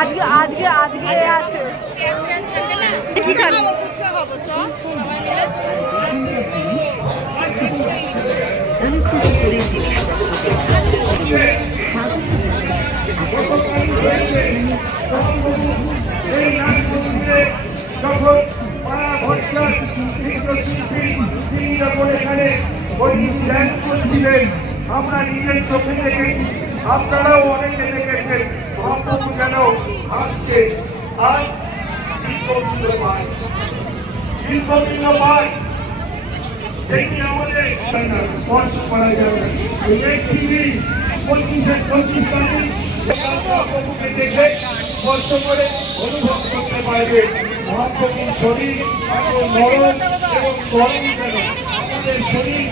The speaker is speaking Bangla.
আজকে আজকে আজকে আছে কি খাবে ফুচকা খাবো চ যখন পাড়া ভট্টার নৃত্যশিল্পী তিনি যখন এখানে ড্যান্স করছিলেন আমরা নিজের চোখে দেখেছি, আপনারাও অনেকে দেখেছেন। মহাপ্রভু যেন আসছে আর দীর্ঘবিন্দ পায় দেখি আমাদের স্পর্শ করা যাবে। এই টিভি 25 তারিখ মহাপ্রভুকে দেখে স্পর্শ করে অনুভব করতে পারবে মহাপ্রভুর শরীর এত নরম এবং গরম কেন। আমাদের শরীর